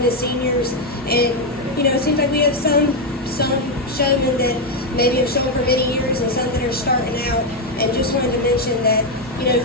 on to seniors. And, you know, it seems like we have some showmen that maybe have shown for many years and some that are starting out. And just wanted to mention that, you know,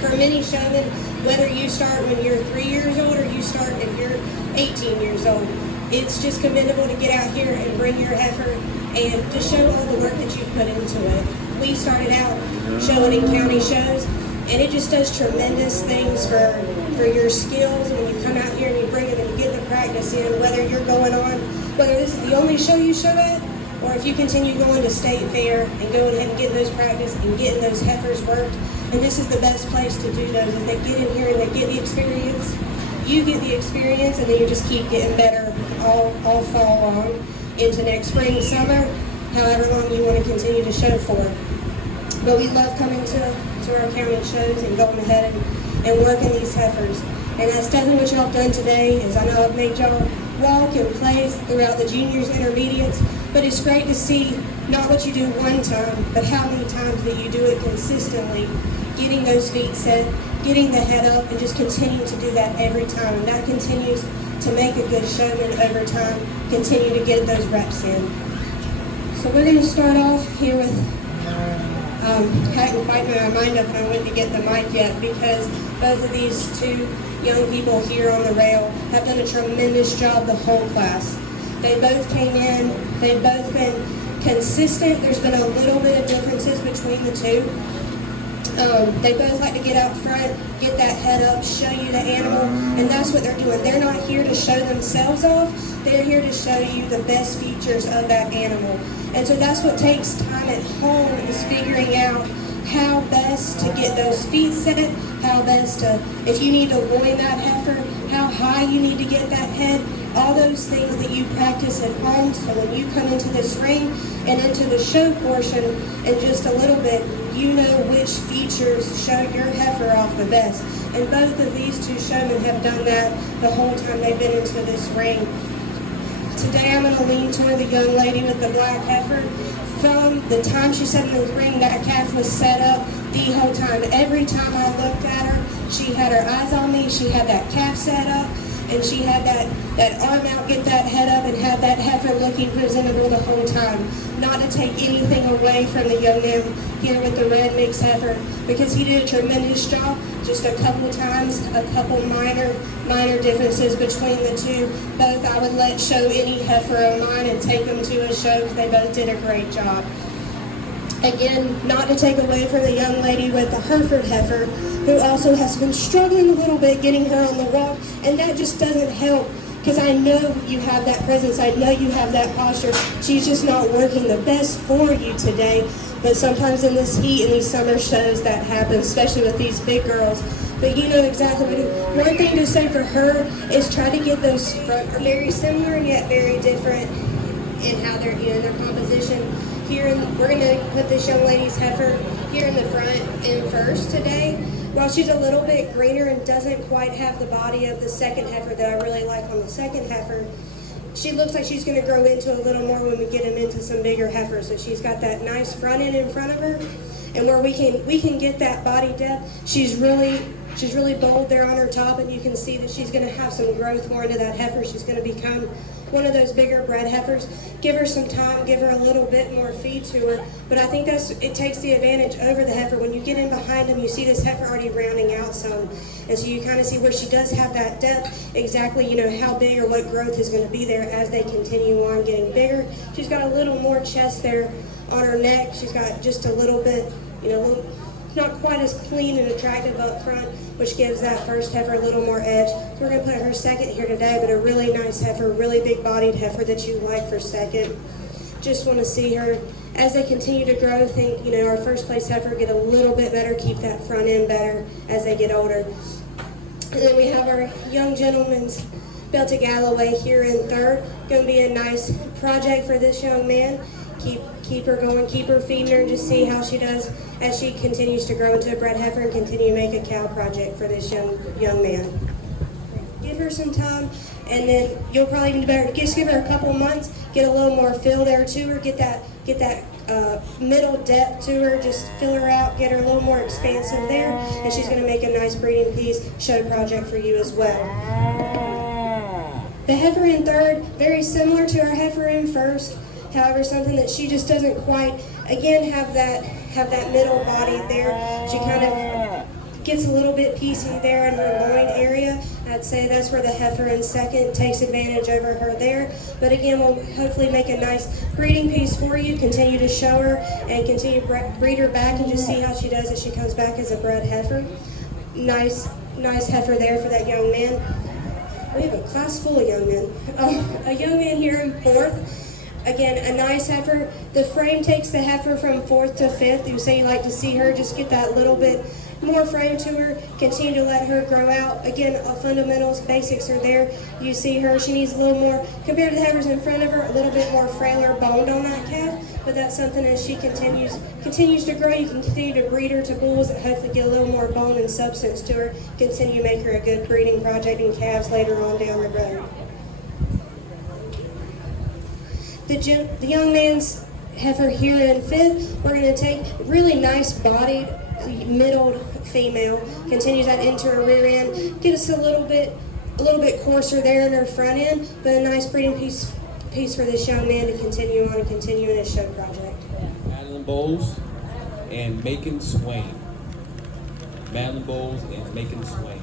for many showmen, whether you start when you're 3 years old or you start if you're 18 years old, it's just commendable to get out here and bring your heifer and to show all the work that you've put into it. We started out showing in county shows, and it just does tremendous things for your skills when you come out here and you bring it and you get the practice in, whether you're going on, whether this is the only show you show at, or if you continue going to state fair and going ahead and getting those practice and getting those heifers worked. And this is the best place to do those, is they get in here and they get the experience. You get the experience, and then you just keep getting better all fall long into next spring, summer, however long you want to continue to show for. But we love coming to our county shows and going ahead and working these heifers. And that's definitely what y'all have done today, is I know I've made y'all walk and place throughout the juniors, intermediates, but it's great to see not what you do one time, but how many times that you do it consistently, getting those feet set, getting the head up, and just continuing to do that every time. And that continues to make a good showman over time, continue to get those reps in. So we're going to start off here with, I can fight my mind up and I went to get the mic yet, because both of these two young people here on the rail have done a tremendous job the whole class. They both came in, they've both been consistent. There's been a little bit of differences between the two. They both like to get out front, get that head up, show you the animal, and that's what they're doing. They're not here to show themselves off, they're here to show you the best features of that animal. And so that's what takes time at home, is figuring out how best to get those feet set, how best to, if you need to loin that heifer, how high you need to get that head, all those things that you practice at home, so when you come into this ring and into the show portion in just a little bit, you know which features show your heifer off the best. And both of these two showmen have done that the whole time they've been into this ring. Today I'm going to lean toward the young lady with the black heifer. From the time she sat in the ring, that calf was set up the whole time. Every time I looked at her, she had her eyes on me, she had that calf set up, and she had that arm out, get that head up, and have that heifer looking presentable the whole time. Not to take anything away from the young man here with the red mixed heifer, because he did a tremendous job. Just a couple times, a couple minor differences between the two. Both I would let show any heifer of mine and take them to a show, because they both did a great job. Again, not to take away from the young lady with the Hereford heifer, who also has been struggling a little bit getting her on the walk, and that just doesn't help, because I know you have that presence, I know you have that posture. She's just not working the best for you today, but sometimes in this heat and these summer shows that happens, especially with these big girls. But you know exactly what to do. One thing to say for her is try to get those front, are very similar and yet very different in how they're, you know, their composition. Here, we're going to put this young lady's heifer here in the front and first today. While she's a little bit greener and doesn't quite have the body of the second heifer that I really like on the second heifer, she looks like she's going to grow into a little more when we get them into some bigger heifers. So she's got that nice front end in front of her, and where we can get that body depth, she's really bold there on her top, and you can see that she's going to have some growth more into that heifer. She's going to become one of those bigger bred heifers. Give her some time, give her a little bit more feed to her, but I think it takes the advantage over the heifer. When you get in behind them, you see this heifer already rounding out some, and so you kind of see where she does have that depth, exactly, you know, how big or what growth is going to be there as they continue on getting bigger. She's got a little more chest there on her neck. She's got just a little bit, you know, not quite as clean and attractive up front, which gives that first heifer a little more edge. So we're going to put her second here today, but a really nice heifer, really big bodied heifer that you like for second. Just want to see her as they continue to grow. Think, you know, our first place heifer get a little bit better, keep that front end better as they get older. And then we have our young gentleman's Belted Galloway here in third. Going to be a nice project for this young man. Keep her going, keep her feeding her, and just see how she does as she continues to grow into a bred heifer and continue to make a cow project for this young man. Give her some time, and then you'll probably do better. Just give her a couple months, get a little more fill there to her, get that middle depth to her, just fill her out, get her a little more expansive there, and she's going to make a nice breeding piece show project for you as well. The heifer in third, very similar to our heifer in first. However, something that she just doesn't quite, again, have that middle body there. She kind of gets a little bit piecey there in her loin area. I'd say that's where the heifer in second takes advantage over her there. But again, we'll hopefully make a nice breeding piece for you, continue to show her, and continue to breed her back and just see how she does as she comes back as a bred heifer. Nice heifer there for that young man. We have a class full of young men. A young man here in fourth. Again, a nice heifer. The frame takes the heifer from fourth to fifth. You say you like to see her just get that little bit more frame to her, continue to let her grow out. Again, fundamentals, basics are there. You see her, she needs a little more, compared to the heifers in front of her, a little bit more frailer boned on that calf, but that's something as she continues to grow, you can continue to breed her to bulls that hopefully get a little more bone and substance to her, continue to make her a good breeding project in calves later on down the road. The young man's heifer here in fifth, we're going to take really nice bodied, middled female, continues that into her rear end, get us a little bit coarser there in her front end, but a nice breeding piece for this young man to continue on and continue in his show project. Madeline Bowles and Macon Swain. Madeline Bowles and Macon Swain.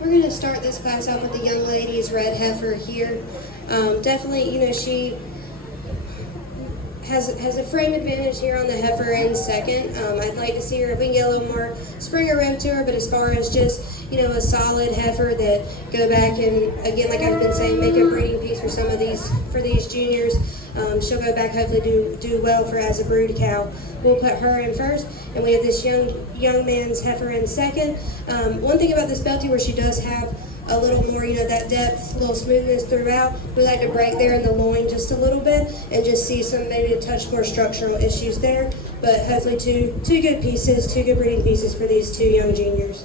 We're going to start this class off with the young lady's red heifer here. Definitely, she has a frame advantage here on the heifer in second. I'd like to see her, if we can get a little more Springer rev to her, but as far as just, a solid heifer that go back and, again, like I've been saying, make a breeding piece for these juniors. She'll go back, hopefully do well for as a brood cow. We'll put her in first, and we have this young man's heifer in second. One thing about this Belty where she does have a little more, that depth, a little smoothness throughout, we like to break there in the loin just a little bit and just see some maybe a touch more structural issues there. But hopefully two good pieces, two good breeding pieces for these two young juniors.